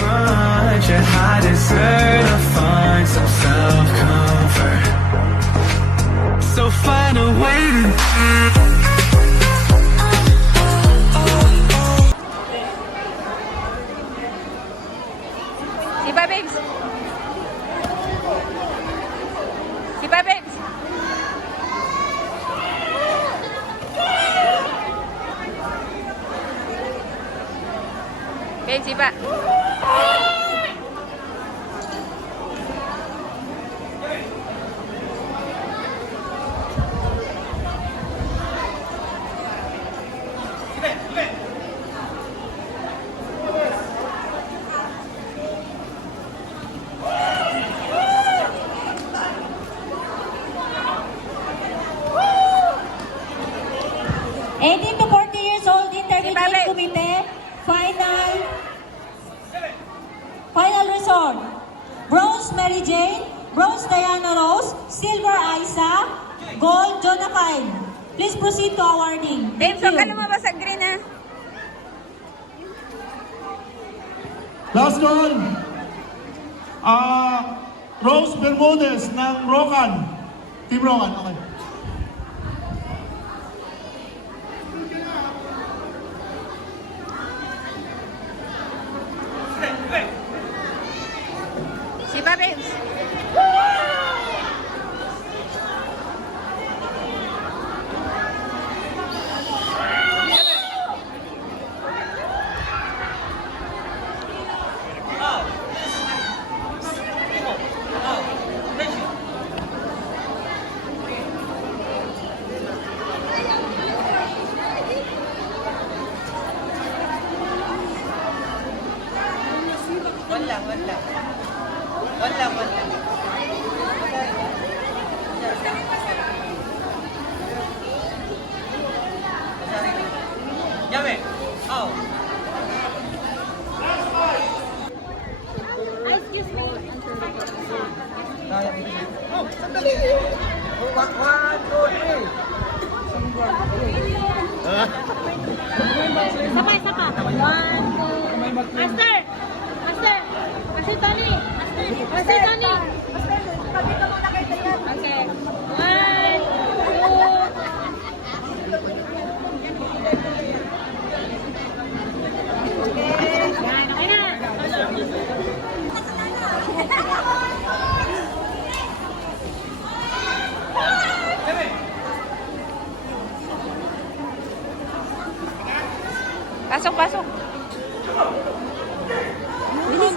much, and I deserve to find some self-comfort. So find a way to Sipa, babes. Sipa, babes. Babes, sipa. Eighteen to 40 years old intermediate committee, final resort. Bronze Mary Jane, bronze Diana Rose, silver Isa, gold Jonathan. Please proceed to awarding. Babes, huwag ka lumabas sa green, ha? Last one. Rose Bermudez ng Rocan. Team Rocan, okay. Sipa, babes. Wala. Yame. Oh. Excuse me. Oh, sandali. Oh, 1, 2, 3. Sabay sa pa. 1, 2. Master! Master! Master Tony! Master Tony! Pagkita muna kayo sa yan. Okay. 1, 2. Yan, okay na. Pasok, pasok. Bilis.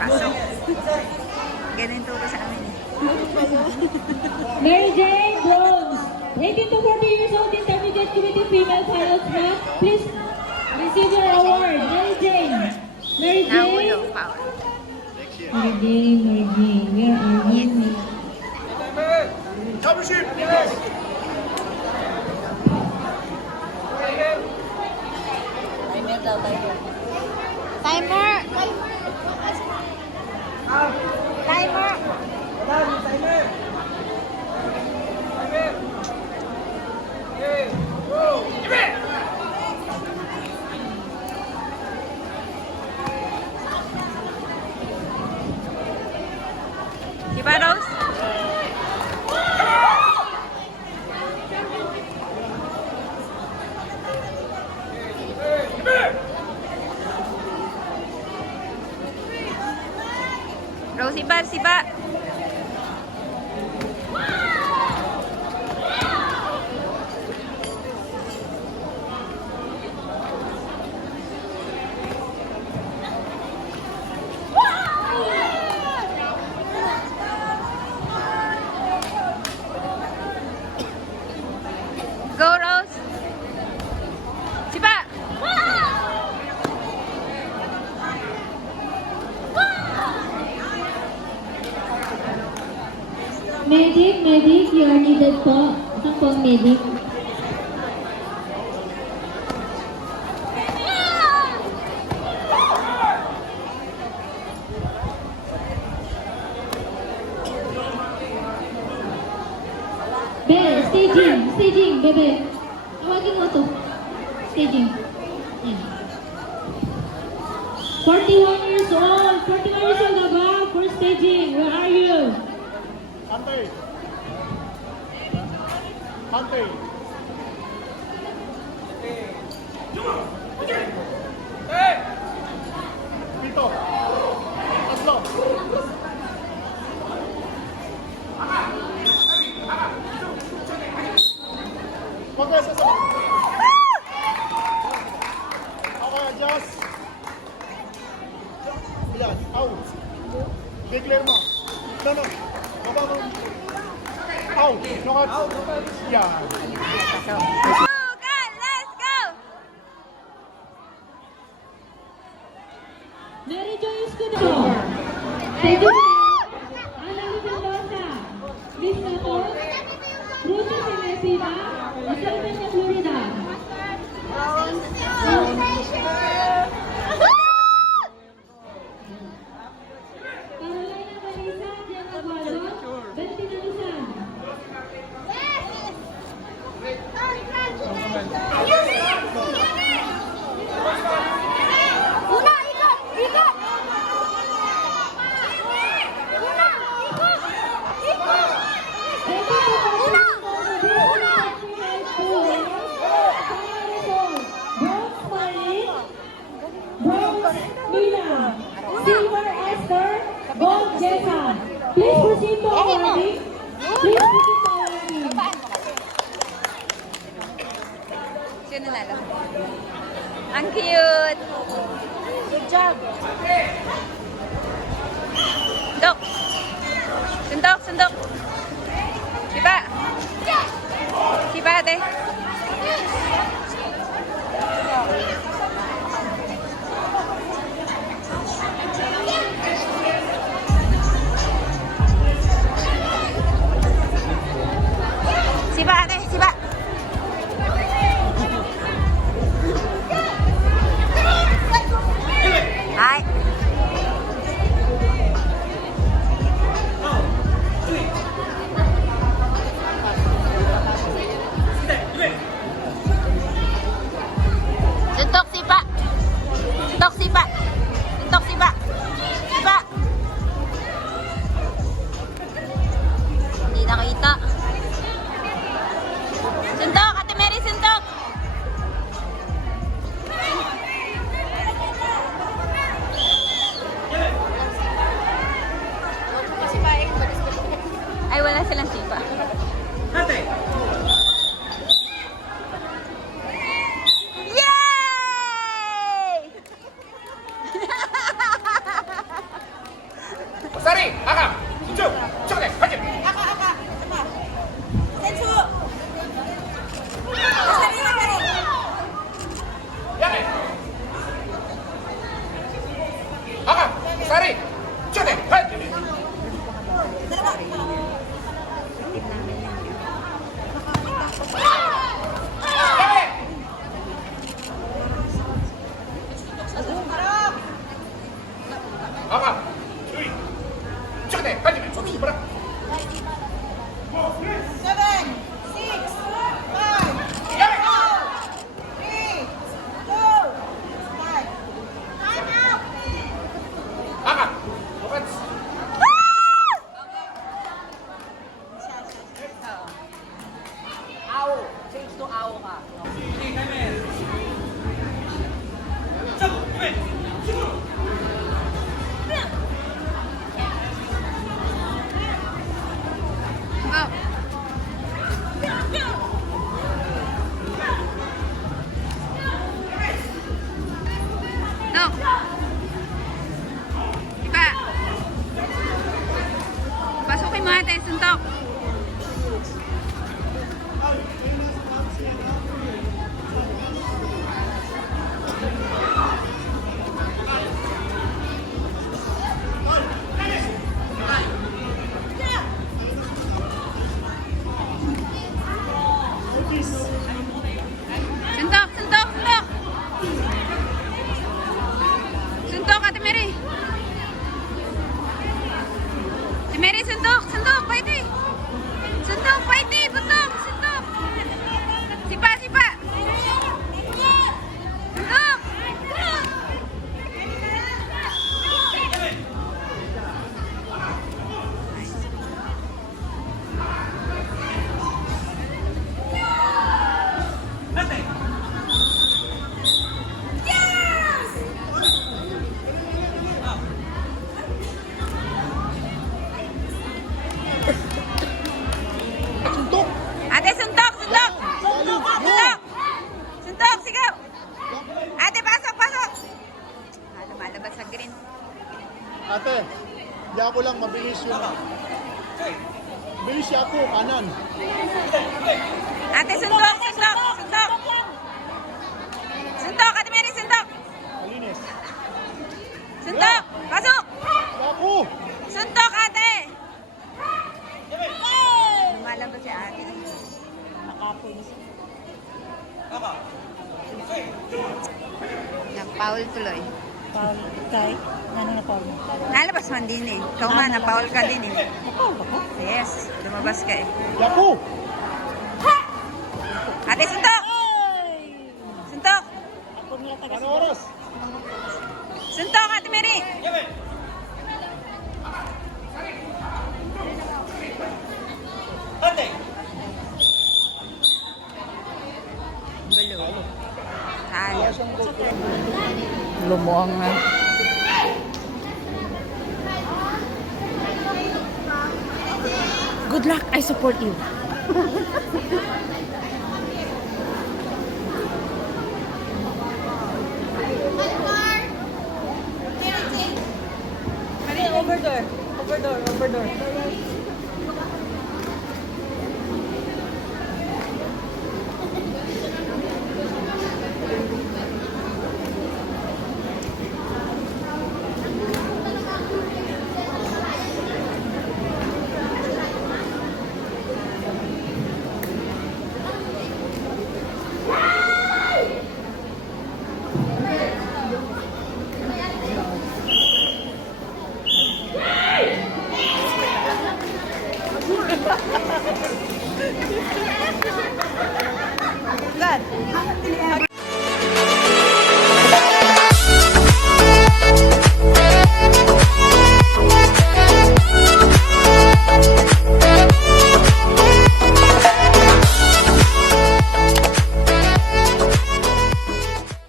Pasok. Ganun turo sa amin. Mary Jane, bronze. 18 to 40 years old, intermediate committee female finals hat. Please receive your award. Mary Jane. Mary Jane. Nahulog, power. Mary Jane, Mary Jane. Where are you? Championship! Timer! Timer! Diba, Rose? Rose, sipa, sipa. Go, Rose. Sipa. Medic, you are needed po. Saan po ang medic? Staging, bebe. Tawagin mo to. Staging. Yan. 41 years old above for staging. Where are you? Hantay. Hantay. Pito. Tatlo. Pag-asa sa... Okay, adjust. Yan, out. Declare mo. No. Baba mo. Out. Knockout. Yan. Let's go! Mary Jo Escudero. Thank you. Ana Mendoza. Liz Nator. Rucho Sinesina. Isabel Florida. Carolina Marisa. Diana Guadon. Bettina Luzan. Una, ikot! Silver Esther, Gold Jessa. Please proceed to awarding. Please proceed to awarding. Sino nalo? Ang cute! Good job! Sundok! Sipa ate! Sipa! Hai! Suntok sipa! Hindi nakita. Suntok! Ate Mary, suntok! Ay, wala silang sipa. Hantay. Yay! Sari, aka, sujuk, coklat, hajar. Yan. Aka, Sari, coklat, hajar. Aka, coklat, hajar. Berat. 7, 6, 5, 4, 3, 2, 1. Time out! Aka, bukan. Ow! Change to ow ka. No! Sipa! Pasukin mo ate, suntok! Bilis siya ako, kanan. Ate, suntok, suntok, suntok. Suntok, Ate Mary, suntok. Malinis. Suntok, pasok. Ako! Suntok, ate. Lumalang to si ate. Nakapulis. Nag-foul tuloy. Paul, kay, ano na Paul? Nalabas man din eh. Ikaw man, na-foul ka din eh. Paul ba ko? Yes, lumabas ka eh. Yaku! Ate, suntok! Ay! Suntok! Ako nila taga Ano oras? Suntok, Ate Mary! Blue. Sayang. Lumong na. Good luck, I support you. Over door. Over door. Over door.